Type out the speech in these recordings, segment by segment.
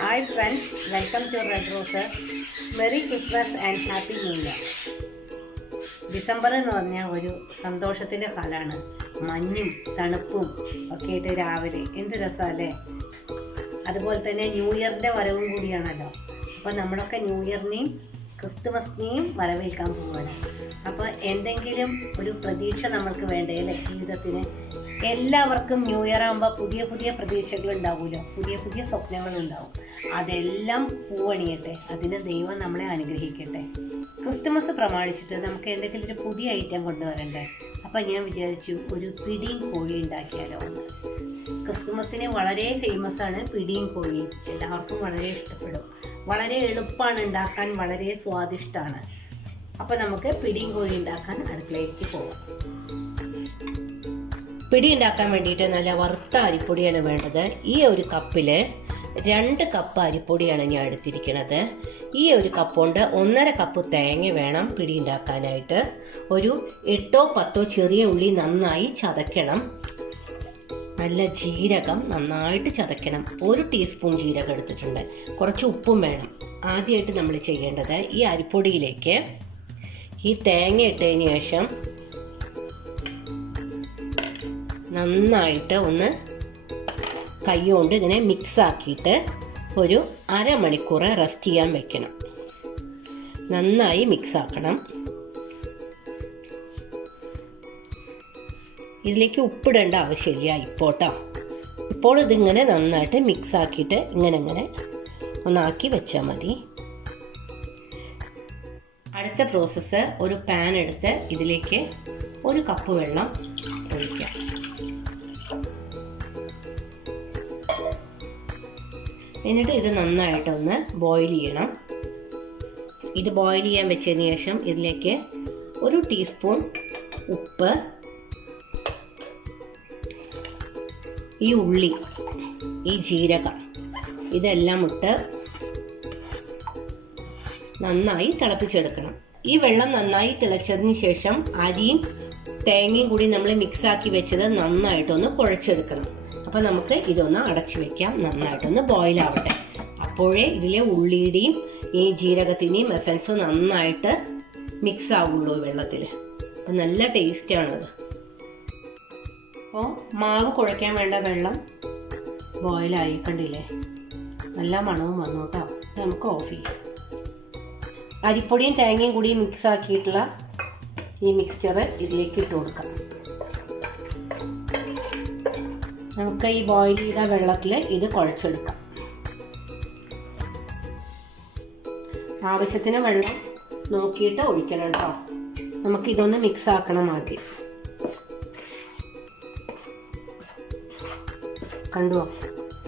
Hi friends, welcome to Red Roses. Merry Christmas and Happy New Year. December എന്ന് പറഞ്ഞാൽ ഒരു സന്തോഷത്തിൻ്റെ കാലമാണ്. മഞ്ഞും തണുപ്പും ഒക്കെ ആയിട്ട് രാവിലെ എന്ത് രസമല്ലേ. അതുപോലെ തന്നെ ന്യൂ ഇയറിൻ്റെ വരവും കൂടിയാണല്ലോ. അപ്പോൾ നമ്മളൊക്കെ ന്യൂ ഇയറിനെയും ക്രിസ്തുമസിനെയും വരവേൽക്കാൻ പോവുകയാണ്. അപ്പോൾ എന്തെങ്കിലും ഒരു പ്രതീക്ഷ നമ്മൾക്ക് വേണ്ടേ അല്ലേ ജീവിതത്തിന്. എല്ലാവർക്കും ന്യൂ ഇയർ ആകുമ്പോൾ പുതിയ പുതിയ പ്രതീക്ഷകൾ ഉണ്ടാവുമല്ലോ, പുതിയ പുതിയ സ്വപ്നങ്ങളുണ്ടാവും. അതെല്ലാം പൂവണിയട്ടെ, അതിന് ദൈവം നമ്മളെ അനുഗ്രഹിക്കട്ടെ. ക്രിസ്തുമസ് പ്രമാണിച്ചിട്ട് നമുക്ക് എന്തെങ്കിലും ഒരു പുതിയ ഐറ്റം കൊണ്ടുവരണ്ടേ. അപ്പം ഞാൻ വിചാരിച്ചു ഒരു പിടിയും കോഴി ഉണ്ടാക്കിയാലോ. ക്രിസ്തുമസിന് വളരെ ഫേമസ് ആണ് പിടിയും കോഴിയും, എല്ലാവർക്കും വളരെ ഇഷ്ടപ്പെടും. വളരെ എളുപ്പമാണ് ഉണ്ടാക്കാൻ, വളരെ സ്വാദിഷ്ടമാണ്. അപ്പം നമുക്ക് പിടിയും കോഴി ഉണ്ടാക്കാൻ അടുക്കളയിലേക്ക് പോകാം. പിടി ഉണ്ടാക്കാൻ വേണ്ടിയിട്ട് നല്ല വറുത്ത അരിപ്പൊടിയാണ് വേണ്ടത്. ഈ ഒരു കപ്പിൽ 2 കപ്പ് അരിപ്പൊടിയാണ് ഞാൻ എടുത്തിരിക്കുന്നത്. ഈ ഒരു കപ്പ് കൊണ്ട് 1.5 കപ്പ് തേങ്ങ വേണം പിടി ഉണ്ടാക്കാനായിട്ട്. ഒരു 8-10 ചെറിയ ഉള്ളി നന്നായി ചതയ്ക്കണം. നല്ല ജീരകം നന്നായിട്ട് ചതയ്ക്കണം. 1 ടീസ്പൂൺ ജീരകം എടുത്തിട്ടുണ്ട്. കുറച്ച് ഉപ്പും വേണം. ആദ്യമായിട്ട് നമ്മൾ ചെയ്യേണ്ടത് ഈ അരിപ്പൊടിയിലേക്ക് ഈ തേങ്ങ ഇട്ടതിന് ശേഷം നന്നായിട്ട് ഒന്ന് കൈ കൊണ്ട് ഇങ്ങനെ മിക്സ് ആക്കിയിട്ട് ഒരു അരമണിക്കൂർ റെസ്റ്റ് ചെയ്യാൻ വെക്കണം. നന്നായി മിക്സ് ആക്കണം. ഇതിലേക്ക് ഉപ്പിടേണ്ട ആവശ്യമില്ല ഇപ്പോട്ടോ. ഇപ്പോൾ ഇതിങ്ങനെ നന്നായിട്ട് മിക്സ് ആക്കിയിട്ട് ഇങ്ങനെ ഒന്നാക്കി വെച്ചാൽ മതി. അടുത്ത പ്രോസസ്സ്, ഒരു പാൻ എടുത്ത് ഇതിലേക്ക് 1 കപ്പ് വെള്ളം ഒഴിക്കാം. എന്നിട്ട് ഇത് നന്നായിട്ടൊന്ന് ബോയിൽ ചെയ്യണം. ഇത് ബോയിൽ ചെയ്യാൻ വെച്ചതിന് ശേഷം ഇതിലേക്ക് 1 ടീസ്പൂൺ ഉപ്പ്, ഈ ഉള്ളി, ഈ ജീരകം ഇതെല്ലാം ഇട്ട് നന്നായി തിളപ്പിച്ചെടുക്കണം. ഈ വെള്ളം നന്നായി തിളച്ചതിന് ശേഷം അരിയും തേങ്ങയും കൂടി നമ്മൾ മിക്സാക്കി വെച്ചത് നന്നായിട്ടൊന്ന് കുഴച്ചെടുക്കണം. അപ്പോൾ നമുക്ക് ഇതൊന്ന് അടച്ചു വെക്കാം, നന്നായിട്ടൊന്ന് ബോയിൽ ആവട്ടെ. അപ്പോഴേ ഇതിലെ ഉള്ളിയുടെയും ഈ ജീരകത്തിൻ്റെയും എസൻസ് നന്നായിട്ട് മിക്സ് ആവുള്ളൂ വെള്ളത്തിൽ. അപ്പോൾ നല്ല ടേസ്റ്റാണത്. അപ്പോൾ മാവ് കുഴയ്ക്കാൻ വേണ്ട വെള്ളം ബോയിലായി കണ്ടില്ലേ, നല്ല മണവും വന്നു കേട്ടോ. നമുക്ക് ഓഫ് ചെയ്യാം. അരിപ്പൊടിയും തേങ്ങയും കൂടി മിക്സ് ആക്കിയിട്ടുള്ള ഈ മിക്സ്ചർ ഇതിലേക്ക് ഇട്ട് കൊടുക്കാം. നമുക്ക് ഈ ബോയിൽ ചെയ്ത വെള്ളത്തിൽ ഇത് കുഴച്ചെടുക്കാം. ആവശ്യത്തിന് വെള്ളം നോക്കിയിട്ട് ഒഴിക്കണം കേട്ടോ. നമുക്കിതൊന്ന് മിക്സ് ആക്കണം ആദ്യം. കണ്ടുവോ,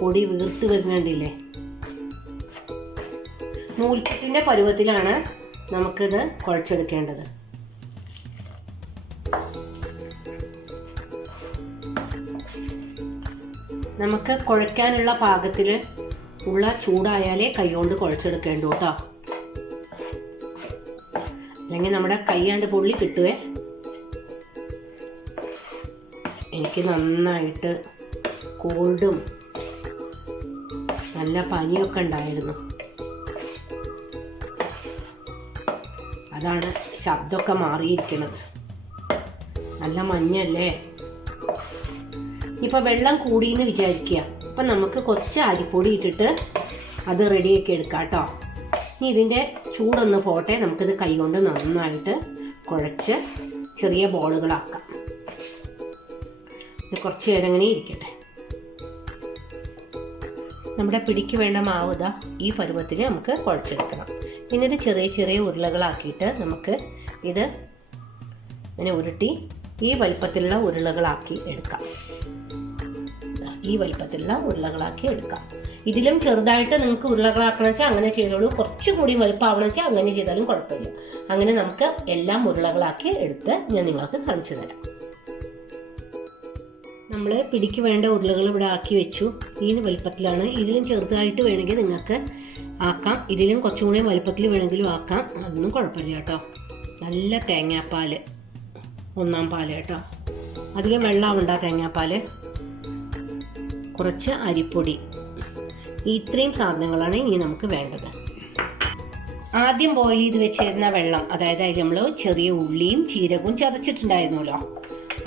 പൊടി വീർത്ത് വരുന്നുണ്ടില്ലേ. നൂൽപ്പുട്ടിൻ്റെ പരുവത്തിലാണ് നമുക്കിത് കുഴച്ചെടുക്കേണ്ടത്. നമുക്ക് കുഴയ്ക്കാനുള്ള പാകത്തിൽ ഉള്ള ചൂടായാലേ കൈകൊണ്ട് കുഴച്ചെടുക്കേണ്ടൂ കേട്ടോ. അല്ലെങ്കിൽ നമ്മുടെ കൈയാണ്ട് പൊള്ളി കിട്ടുവേ. എനിക്ക് നന്നായിട്ട് കോൾഡും നല്ല പനിയൊക്കെ ഉണ്ടായിരുന്നു. അതാണ് ശബ്ദമൊക്കെ മാറിയിരിക്കുന്നത്. നല്ല മഞ്ഞല്ലേ. ഇപ്പോൾ വെള്ളം കൂടിയെന്ന് വിചാരിക്കുക. അപ്പം നമുക്ക് കുറച്ച് അരിപ്പൊടി ഇട്ടിട്ട് അത് റെഡിയാക്കി എടുക്കാം കേട്ടോ. ഇനി ഇതിൻ്റെ ചൂടൊന്ന് പോട്ടെ. നമുക്കിത് കൈകൊണ്ട് നന്നായിട്ട് കുഴച്ച് ചെറിയ ബോളുകളാക്കാം. ഇത് കുറച്ച് നേരം ഇങ്ങനെ ഇരിക്കട്ടെ. നമ്മുടെ പിടിക്ക് വേണ്ട മാവ് ഇതാ ഈ പരുവത്തിൽ നമുക്ക് കുഴച്ചെടുക്കണം. എന്നിട്ട് ചെറിയ ചെറിയ ഉരുളകളാക്കിയിട്ട് നമുക്ക് ഇത് ഇങ്ങനെ ഉരുട്ടി ഈ വലുപ്പത്തിലുള്ള ഉരുളകളാക്കി എടുക്കാം. ഈ വലുപ്പത്തിലുള്ള ഉരുളകളാക്കി എടുക്കാം. ഇതിലും ചെറുതായിട്ട് നിങ്ങൾക്ക് ഉരുളകളാക്കണം വെച്ചാൽ അങ്ങനെ ചെയ്തോളൂ. കുറച്ചുകൂടി വലുപ്പമാവണം വെച്ചാൽ അങ്ങനെ ചെയ്താലും കുഴപ്പമില്ല. അങ്ങനെ നമുക്ക് എല്ലാം ഉരുളകളാക്കി എടുത്ത് ഞാൻ നിങ്ങൾക്ക് കാണിച്ചു തരാം. നമ്മൾ പിടിക്ക് വേണ്ട ഉരുളകൾ ഇവിടെ ആക്കി വെച്ചു. ഈ വലുപ്പത്തിലാണ്. ഇതിലും ചെറുതായിട്ട് വേണമെങ്കിൽ നിങ്ങൾക്ക് ആക്കാം. ഇതിലും കുറച്ചും കൂടി വലുപ്പത്തിൽ വേണമെങ്കിലും ആക്കാം. അതൊന്നും കുഴപ്പമില്ല കേട്ടോ. നല്ല തേങ്ങാപ്പാൽ, 1-ാം പാൽ കേട്ടോ. അധികം വെള്ളമാവണ്ട തേങ്ങാപ്പാൽ. കുറച്ച് അരിപ്പൊടി, ഇത്രയും സാധനങ്ങളാണ് ഇനി നമുക്ക് വേണ്ടത്. ആദ്യം ബോയിൽ ചെയ്ത് വെച്ചിരുന്ന വെള്ളം, അതായത് അതിൽ നമ്മൾ ചെറിയ ഉള്ളിയും ജീരകവും ചതച്ചിട്ടുണ്ടായിരുന്നല്ലോ,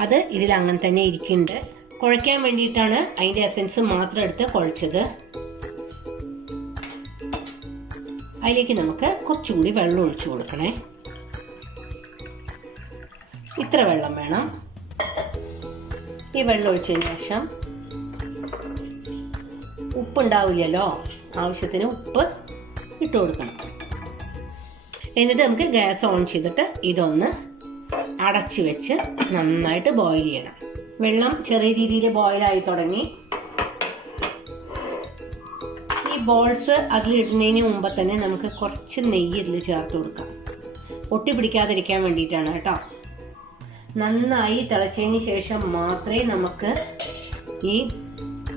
അത് ഇതിൽ അങ്ങനെ തന്നെ ഇരിക്കുന്നുണ്ട്. കുഴയ്ക്കാൻ വേണ്ടിയിട്ടാണ് അതിൻ്റെ എസൻസ് മാത്രം എടുത്ത് കുഴച്ചത്. അതിലേക്ക് നമുക്ക് കുറച്ചുകൂടി വെള്ളം ഒഴിച്ചു കൊടുക്കണേ. ഇത്ര വെള്ളം വേണം. ഈ വെള്ളം ഒഴിച്ചതിന് ശേഷം ഉപ്പുണ്ടാവില്ലല്ലോ, ആവശ്യത്തിന് ഉപ്പ് ഇട്ട് കൊടുക്കണം. എന്നിട്ട് നമുക്ക് ഗ്യാസ് ഓൺ ചെയ്തിട്ട് ഇതൊന്ന് അടച്ചു വെച്ച് നന്നായിട്ട് ബോയിൽ ചെയ്യണം. വെള്ളം ചെറിയ രീതിയിൽ ബോയിലായി തുടങ്ങി. ഈ ബോൾസ് അതിലിടുന്നതിന് മുമ്പ് തന്നെ നമുക്ക് കുറച്ച് നെയ്യ് ഇതിൽ ചേർത്ത് കൊടുക്കാം. ഒട്ടി പിടിക്കാതിരിക്കാൻ വേണ്ടിയിട്ടാണ് കേട്ടോ. നന്നായി തിളച്ചതിന് ശേഷം മാത്രമേ നമുക്ക് ഈ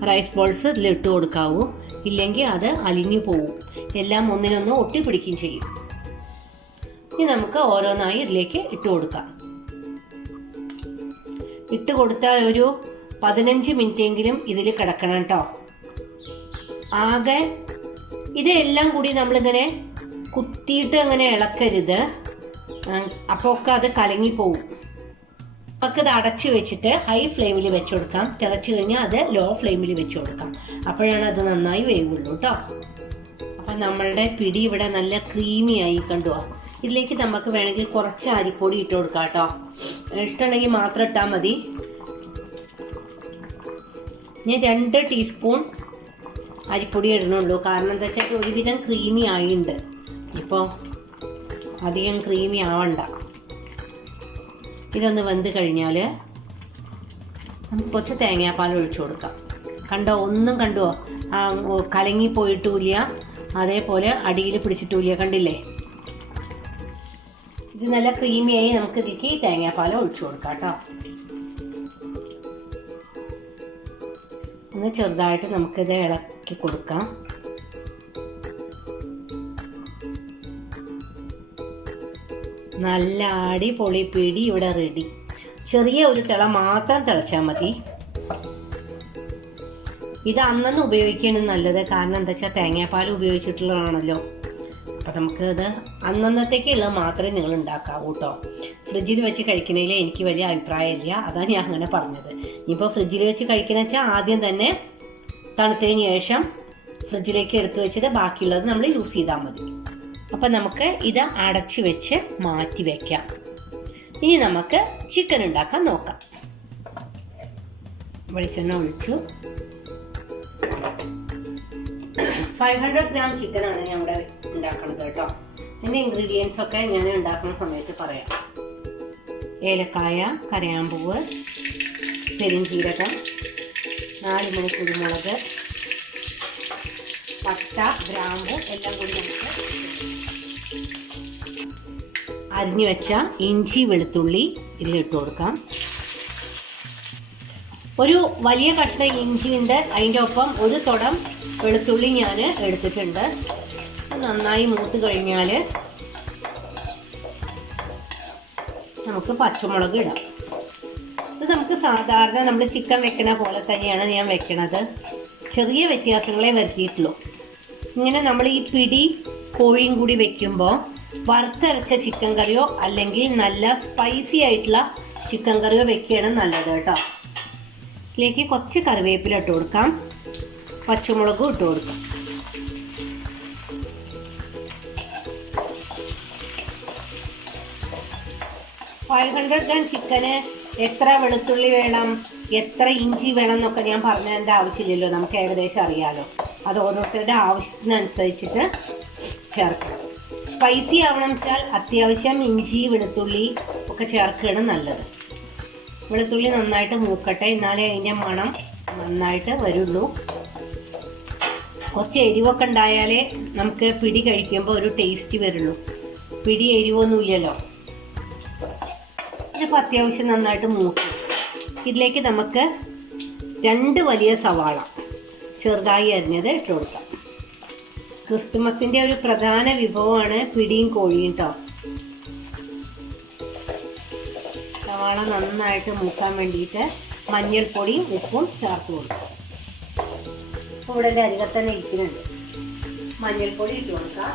റൈസ് ബോൾസ് ഇതിലിട്ട് കൊടുക്കാവൂ. ഇല്ലെങ്കിൽ അത് അലിഞ്ഞു പോവും, എല്ലാം ഒന്നിനൊന്ന് ഒട്ടി പിടിക്കുകയും ചെയ്യും. ഇനി നമുക്ക് ഓരോന്നായി ഇതിലേക്ക് ഇട്ട് കൊടുക്കാം. ഇട്ട് കൊടുത്താൽ ഒരു 15 മിനിറ്റെങ്കിലും ഇതിൽ കിടക്കണം കേട്ടോ. ആകെ ഇതെല്ലാം കൂടി നമ്മളിങ്ങനെ കുത്തിയിട്ട് അങ്ങനെ ഇളക്കരുത്, അപ്പോൾ ഒക്കെ അത് കലങ്ങിപ്പോവും. നമുക്കത് അടച്ചു വെച്ചിട്ട് ഹൈ ഫ്ലെയിമിൽ വെച്ച് കൊടുക്കാം. തിളച്ചു കഴിഞ്ഞാൽ അത് ലോ ഫ്ലെയിമിൽ വെച്ച് കൊടുക്കാം. അപ്പോഴാണ് അത് നന്നായി വേവുള്ളൂ കേട്ടോ. അപ്പം നമ്മളുടെ പിടി ഇവിടെ നല്ല ക്രീമി ആയി കണ്ടുവാ. ഇതിലേക്ക് നമുക്ക് വേണമെങ്കിൽ കുറച്ച് അരിപ്പൊടി ഇട്ട് കൊടുക്കാം കേട്ടോ. ഇഷ്ടമുണ്ടെങ്കിൽ മാത്രം ഇട്ടാൽ മതി. ഞാൻ 2 ടീസ്പൂൺ അരിപ്പൊടി ഇടണുള്ളൂ. കാരണം എന്താ വെച്ചാൽ ഒരുവിധം ക്രീമി ആയിട്ടുണ്ട്. ഇപ്പോൾ അധികം ക്രീമി ആവണ്ട. ഇതൊന്ന് വെന്ത് കഴിഞ്ഞാൽ നമുക്ക് കുറച്ച് തേങ്ങാപ്പാൽ ഒഴിച്ചു കൊടുക്കാം. കണ്ടോ, ഒന്നും കണ്ടുവോ, കലങ്ങിപ്പോയിട്ടുമില്ല, അതേപോലെ അടിയിൽ പിടിച്ചിട്ടുമില്ല. കണ്ടില്ലേ, ഇത് നല്ല ക്രീമിയായി. നമുക്ക് ഇതിലേക്ക് തേങ്ങാപ്പാൽ ഒഴിച്ചു കൊടുക്കാം കേട്ടോ. ഒന്ന് ചെറുതായിട്ട് നമുക്കിത് ഇളക്കി കൊടുക്കാം. നല്ല അടിപൊളി പിടി ഇവിടെ റെഡി. ചെറിയ ഒരു തിള മാത്രം തിളച്ചാൽ മതി. ഇത് അന്നന്ന് ഉപയോഗിക്കുകയാണ് നല്ലത്. കാരണം എന്താ വെച്ചാൽ തേങ്ങാപ്പാൽ ഉപയോഗിച്ചിട്ടുള്ളതാണല്ലോ. അപ്പം നമുക്കത് അന്നന്നത്തേക്കുള്ളത് മാത്രമേ നിങ്ങൾ ഉണ്ടാക്കാവൂ കേട്ടോ. ഫ്രിഡ്ജിൽ വെച്ച് കഴിക്കണതിൽ എനിക്ക് വലിയ അഭിപ്രായമില്ല, അതാണ് ഞാൻ അങ്ങനെ പറഞ്ഞത്. ഇനിയിപ്പോൾ ഫ്രിഡ്ജിൽ വെച്ച് കഴിക്കണമെന്ന് വെച്ചാൽ ആദ്യം തന്നെ തണുത്തതിന് ശേഷം ഫ്രിഡ്ജിലേക്ക് എടുത്തു വെച്ചിട്ട് ബാക്കിയുള്ളത് നമ്മൾ യൂസ് ചെയ്താൽ മതി. അപ്പം നമുക്ക് ഇത് അടച്ചു വെച്ച് മാറ്റി വയ്ക്കാം. ഇനി നമുക്ക് ചിക്കൻ ഉണ്ടാക്കാൻ നോക്കാം. വെളിച്ചെണ്ണ ഒഴിച്ചു. 500 ഗ്രാം ചിക്കനാണ് ഞാൻ ഇവിടെ ഉണ്ടാക്കുന്നത് കേട്ടോ. എൻ്റെ ഇൻഗ്രീഡിയൻസ് ഒക്കെ ഞാൻ ഉണ്ടാക്കുന്ന സമയത്ത് പറയാം. ഏലക്കായ, കരയാമ്പൂവ്, പെരിഞ്ചീരകം, 4 മണി കുരുമുളക്, പട്ട, ഗ്രാമ്പു എല്ലാം കൂടി നമുക്ക് അരിഞ്ഞു വെച്ച ഇഞ്ചി, വെളുത്തുള്ളി ഇതിലിട്ട് കൊടുക്കാം. ഒരു വലിയ കട്ട ഇഞ്ചി ഉണ്ട്, അതിൻ്റെ ഒപ്പം ഒരു തുടം വെളുത്തുള്ളി ഞാൻ എടുത്തിട്ടുണ്ട്. നന്നായി മൂത്ത് കഴിഞ്ഞാൽ നമുക്ക് പച്ചമുളക് ഇടാം. ഇത് നമുക്ക് സാധാരണ നമ്മൾ ചിക്കൻ വെക്കണ പോലെ തന്നെയാണ് ഞാൻ വെക്കണത്. ചെറിയ വ്യത്യാസങ്ങളെ വരുത്തിയിട്ടുള്ളൂ. ഇങ്ങനെ നമ്മൾ ഈ പിടി കോഴിയും കൂടി വെക്കുമ്പോൾ വറുത്തരച്ച ചിക്കൻ കറിയോ അല്ലെങ്കിൽ നല്ല സ്പൈസി ആയിട്ടുള്ള ചിക്കൻ കറിയോ വെക്കുകയാണ് നല്ലത് കേട്ടോ. ഇതിലേക്ക് കുറച്ച് കറിവേപ്പില ഇട്ട് കൊടുക്കാം, പച്ചമുളകും ഇട്ട് കൊടുക്കാം. $500 ഗ്രാം ചിക്കന് എത്ര വെളുത്തുള്ളി വേണം, എത്ര ഇഞ്ചി വേണം എന്നൊക്കെ ഞാൻ പറഞ്ഞതിൻ്റെ ആവശ്യമില്ലല്ലോ. നമുക്ക് ഏകദേശം അറിയാലോ. അത് ഓരോരുത്തരുടെ ആവശ്യത്തിനനുസരിച്ചിട്ട് ചേർക്കണം. സ്പൈസി ആവണം വെച്ചാൽ അത്യാവശ്യം ഇഞ്ചി, വെളുത്തുള്ളി ഒക്കെ ചേർക്കുകയാണ് നല്ലത്. വെളുത്തുള്ളി നന്നായിട്ട് മൂക്കട്ടെ, എന്നാലേ അതിൻ്റെ മണം നന്നായിട്ട് വരുള്ളൂ. കുറച്ച് എരിവൊക്കെ ഉണ്ടായാലേ നമുക്ക് പിടി കഴിക്കുമ്പോൾ ഒരു ടേസ്റ്റ് വരുള്ളൂ. പിടി എരിവൊന്നുമില്ലല്ലോ. ഇതിപ്പോൾ അത്യാവശ്യം നന്നായിട്ട് മൂക്കും. ഇതിലേക്ക് നമുക്ക് 2 വലിയ സവാള ചെറുതായി അരിഞ്ഞത് ഇട്ട് കൊടുക്കാം. ക്രിസ്തുമസിൻ്റെ ഒരു പ്രധാന വിഭവമാണ് പിടിയും കോഴിയും കേട്ടോ. സവാള നന്നായിട്ട് മൂക്കാൻ വേണ്ടിയിട്ട് മഞ്ഞൾപ്പൊടിയും ഉപ്പും ചേർത്ത് കൊടുക്കാം. അപ്പോൾ ഇവിടെ എൻ്റെ അരികെ തന്നെ ഇരിക്കുന്നുണ്ട്. മഞ്ഞൾപ്പൊടി ഇട്ട് കൊടുക്കാം.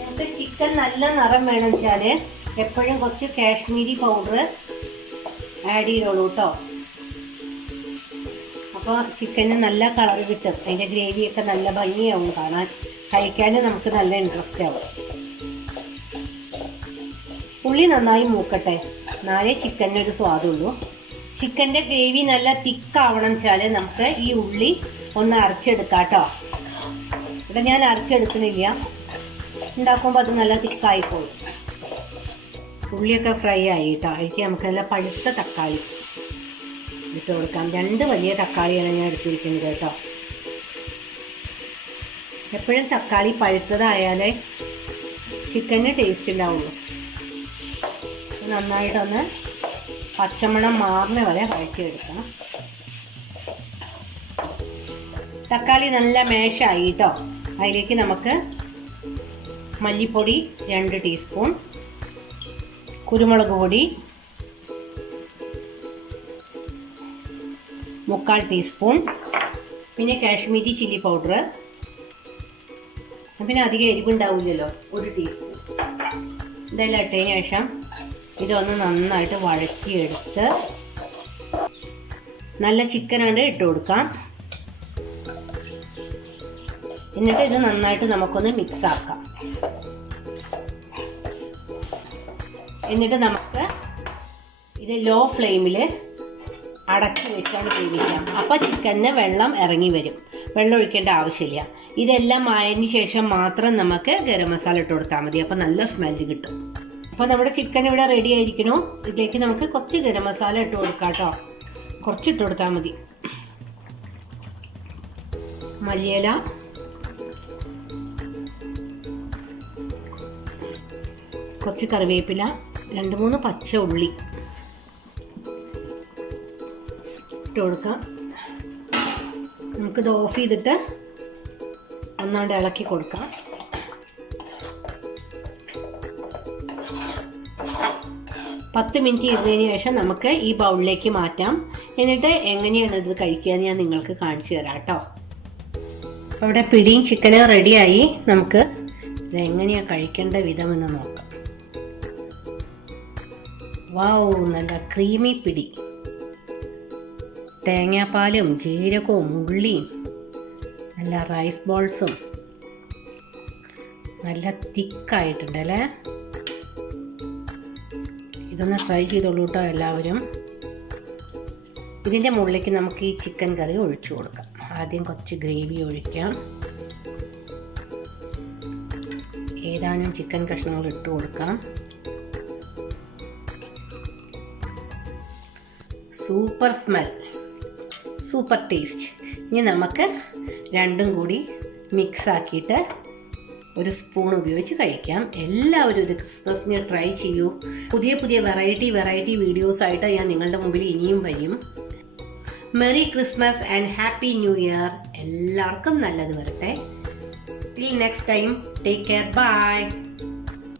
നമുക്ക് ചിക്കൻ നല്ല നിറം വേണം വെച്ചാൽ എപ്പോഴും കുറച്ച് കാശ്മീരി പൗഡർ ആഡ് ചെയ്തോളൂ കേട്ടോ. അപ്പോൾ ചിക്കന് നല്ല കളർ കിട്ടും. അതിൻ്റെ ഗ്രേവിയൊക്കെ നല്ല ഭംഗിയാവും കാണാൻ, കഴിക്കാനും നമുക്ക് നല്ല ഇൻട്രസ്റ്റ് ആവും. ഉള്ളി നന്നായി മൂക്കട്ടെ, എന്നാലേ ചിക്കനൊരു സ്വാദുള്ളൂ. ചിക്കൻ്റെ ഗ്രേവി നല്ല തിക്കാവണം വെച്ചാൽ നമുക്ക് ഈ ഉള്ളി ഒന്ന് അരച്ചെടുക്കാം കേട്ടോ. ഇവിടെ ഞാൻ അരച്ചെടുക്കുന്നില്ല, ഉണ്ടാക്കുമ്പോൾ അത് നല്ല തിക്കായിപ്പോയി. ഉള്ളിയൊക്കെ ഫ്രൈ ആയി കേട്ടോ. അതിലേക്ക് നമുക്ക് നല്ല പഴുത്ത തക്കാളി ഇട്ട് കൊടുക്കാം. 2 വലിയ തക്കാളിയാണ് ഞാൻ എടുത്തിരിക്കുന്നത് കേട്ടോ. എപ്പോഴും തക്കാളി പഴുത്തതായാലേ ചിക്കന് ടേസ്റ്റ് ഉണ്ടാവുള്ളൂ. നന്നായിട്ടൊന്ന് പച്ചമണം മാറുന്ന വരെ വഴറ്റിയെടുക്കണം. തക്കാളി നല്ല മേഷായി കേട്ടോ. അതിലേക്ക് നമുക്ക് മല്ലിപ്പൊടി 2 ടീസ്പൂൺ, കുരുമുളക് പൊടി 1/4 ടീസ്പൂൺ, പിന്നെ കാശ്മീരി ചില്ലി പൗഡർ, പിന്നെ അധികം എരിവുണ്ടാവില്ലല്ലോ, 1 ടീസ്പൂൺ. ഇതെല്ലാം ഇട്ടതിന് ശേഷം ഇതൊന്ന് നന്നായിട്ട് വഴറ്റിയെടുത്ത് നല്ല ചിക്കനാണ്ട് ഇട്ട് കൊടുക്കാം. എന്നിട്ട് ഇത് നന്നായിട്ട് നമുക്കൊന്ന് മിക്സ് ആക്കാം. എന്നിട്ട് നമുക്ക് ഇത് ലോ ഫ്ലെയിമിൽ അടച്ച് വെച്ചാണ് വേവിക്കാം. അപ്പോൾ ചിക്കനിന് വെള്ളം ഇറങ്ങി വരും, വെള്ളം ഒഴിക്കേണ്ട ആവശ്യമില്ല. ഇതെല്ലാം ആയതിന് ശേഷം മാത്രം നമുക്ക് ഗരം മസാല ഇട്ട് കൊടുത്താൽ മതി. അപ്പോൾ നല്ല സ്മെല്ല് കിട്ടും. അപ്പോൾ നമ്മുടെ ചിക്കൻ ഇവിടെ റെഡി ആയിരിക്കണു. ഇതിലേക്ക് നമുക്ക് കുറച്ച് ഗരം മസാല ഇട്ട് കൊടുക്കാം കേട്ടോ. കുറച്ച് ഇട്ട് കൊടുത്താൽ മതി. മല്ലിയില, കുറച്ച് കറിവേപ്പില, 2-3 പച്ച ഉള്ളി ഇട്ട് കൊടുക്കാം. നമുക്കിത് ഓഫ് ചെയ്തിട്ട് ഒന്നാണ്ട് ഇളക്കി കൊടുക്കാം. പത്ത് മിനിറ്റ് ഇരുന്നതിന് ശേഷം നമുക്ക് ഈ ബൗളിലേക്ക് മാറ്റാം. എന്നിട്ട് എങ്ങനെയാണ് ഇത് കഴിക്കുക ഞാൻ നിങ്ങൾക്ക് കാണിച്ചു തരാം കേട്ടോ. അപ്പോൾ ഇവിടെ പിടിയും ചിക്കനും റെഡിയായി. നമുക്ക് ഇത് എങ്ങനെയാണ് കഴിക്കേണ്ട വിധം എന്ന് നോക്കാം. വാവ്, നല്ല ക്രീമി പിടി. തേങ്ങാപ്പാലും ജീരകവും ഉള്ളിയും നല്ല റൈസ് ബോൾസും നല്ല തിക്കായിട്ടുണ്ട് അല്ലേ. ഇതൊന്ന് ട്രൈ ചെയ്തോളൂ കേട്ടോ എല്ലാവരും. ഇതിൻ്റെ മുകളിലേക്ക് നമുക്ക് ഈ ചിക്കൻ കറി ഒഴിച്ചു കൊടുക്കാം. ആദ്യം കുറച്ച് ഗ്രേവി ഒഴിക്കാം. ഏതാനും ചിക്കൻ കഷ്ണങ്ങൾ ഇട്ട് കൊടുക്കാം. Super smell, super taste. ഇനി നമുക്ക് രണ്ടും കൂടി മിക്സ് ആക്കിയിട്ട് ഒരു സ്പൂൺ ഉപയോഗിച്ച് കഴിക്കാം. എല്ലാവരും ഇത് ക്രിസ്മസിന് ട്രൈ ചെയ്യൂ. പുതിയ പുതിയ വെറൈറ്റി വീഡിയോസ് ആയിട്ട് ഞാൻ നിങ്ങളുടെ മുമ്പിൽ ഇനിയും വരും. Merry Christmas and happy new year. എല്ലാവർക്കും നല്ലത് വരട്ടെ. Till next time, take care, by.